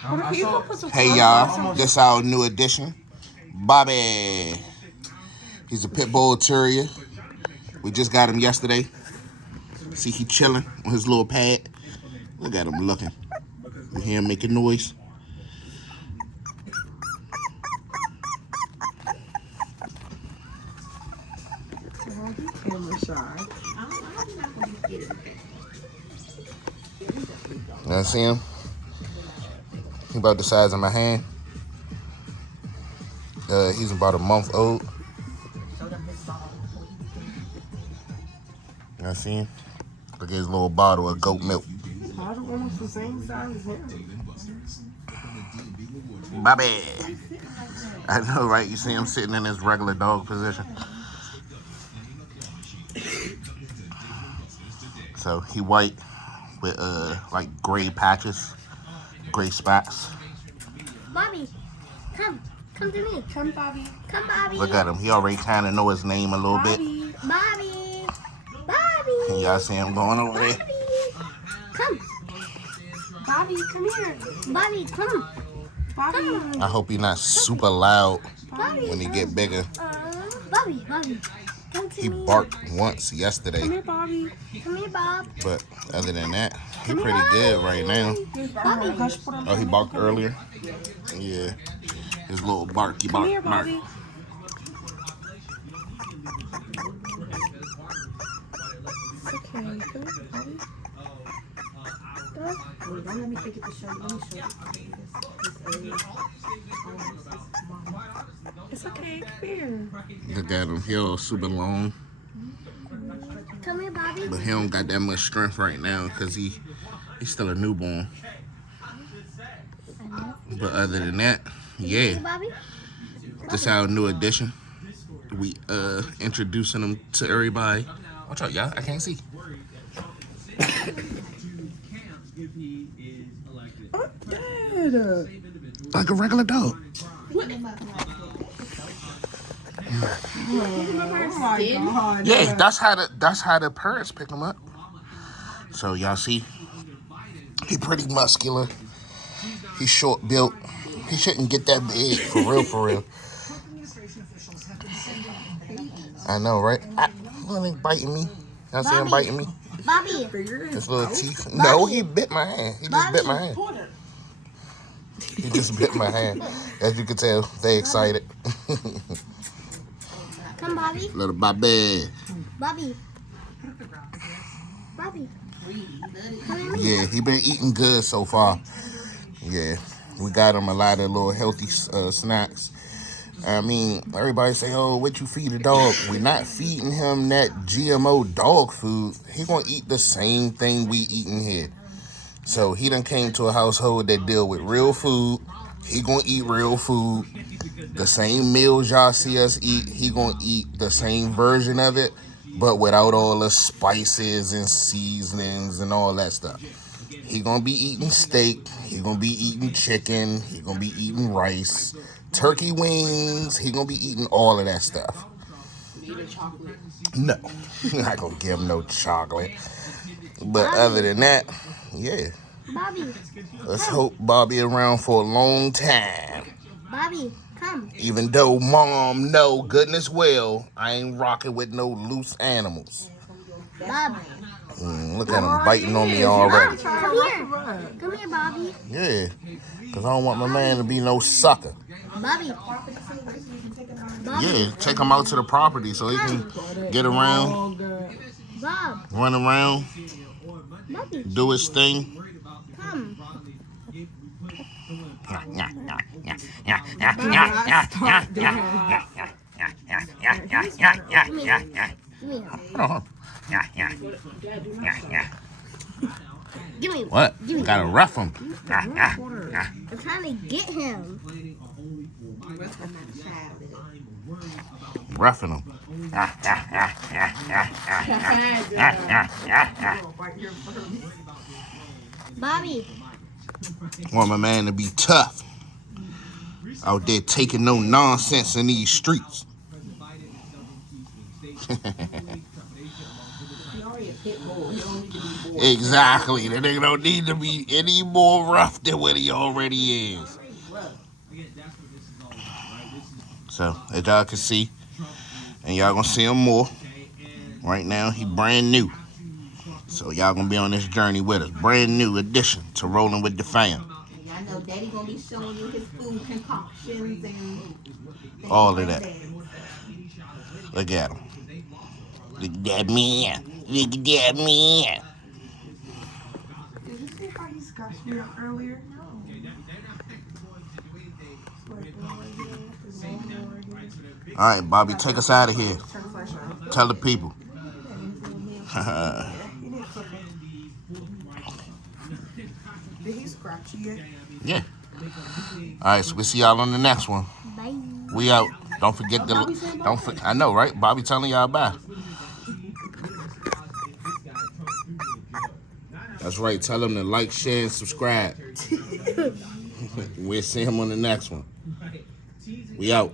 Hey y'all, this our new addition, Bobby. He's a pit bull terrier. We just got him yesterday. See, he chilling on his little pad. Look at him looking. You hear him making noise? You see him? He about the size of my hand. He's about a month old. You see him? Look at his little bottle of goat milk. Bottle almost the same size as him. Bobby. I know, right? You see him sitting in his regular dog position. So he white with like gray patches, gray spots. Bobby, come to me. Come, Bobby. Come, Bobby. Look at him. He already kind of know his name a little bit. Bobby. And y'all see him going over there. Come. Bobby, come here. Bobby, come. Bobby. I hope he's not super loud Bobby. when he get bigger. Bobby. Come to He me. barked once yesterday. Come here, Bobby. Come here, Bob. But other than that, he pretty good right now. Oh, he barked earlier? Yeah. His little barky bark. Come here, Bobby. It's okay. Come here, Bobby. Don't let me take it to show you. Let me show you. It's okay. Come here. Look at him. He all super long. Come here, Bobby. But he don't got that much strength right now because he's still a newborn. But other than that, yeah. Bobby. This our new addition. We introducing him to everybody. Watch out, y'all. I can't see. Like a regular dog. Yeah, that's how the parents pick him up. So y'all see, he pretty muscular. He's short built. He shouldn't get that big for real. I know, right? He biting me. Y'all see him biting me? Bobby. His little teeth. No, he bit my hand. He just bit my hand. He just bit my hand. As you can tell, they excited. Come, Bobby. Little Bobby. Bobby. Yeah, he been eating good so far. Yeah, we got him a lot of little healthy snacks. I mean, everybody say, oh, what you feed a dog? We're not feeding him that GMO dog food. He gonna eat the same thing we eating here. So he done came to a household that deal with real food. He gonna eat real food. The same meals y'all see us eat, he gonna eat the same version of it, but without all the spices and seasonings and all that stuff. He gonna be eating steak. He gonna be eating chicken. He gonna be eating rice. Turkey wings. He gonna be eating all of that stuff. No, I'm not gonna give him no chocolate. But other than that, yeah. Bobby. Let's hope Bobby around for a long time. Bobby, come. Even though Mom know goodness well I ain't rocking with no loose animals. Bob. Look at him biting on me already. Come here, Bobby. Yeah, because I don't want my man to be no sucker. Bobby. Yeah, take him out to the property so he can get around, Bob. run around, Bobby. do his thing. Come. Give me. What? Gotta rough him. I'm trying to get him. Roughing him. Bobby. Want my man to be tough. Out there taking no nonsense in these streets. pit bull. He don't need to be bored. Exactly. The nigga don't need to be any more rough than what he already is. So, as y'all can see, and y'all gonna see him more. Right now, he brand new. So y'all gonna be on this journey with us. Brand new addition to Rolling with the Fam. And y'all know Daddy gonna be showing you his food concoctions and All of that. Look at him. Look at that man. Look at that man. Did you see how he scratched me up earlier? No. All right, Bobby, take us out of here. Turn the flash on. Tell the people. Did he scratch you yet? Yeah. All right, so we'll see y'all on the next one. Bye. We out. Don't forget to. I know, right? Bobby telling y'all bye. That's right. Tell them to like, share, and subscribe. We'll see him on the next one. We out.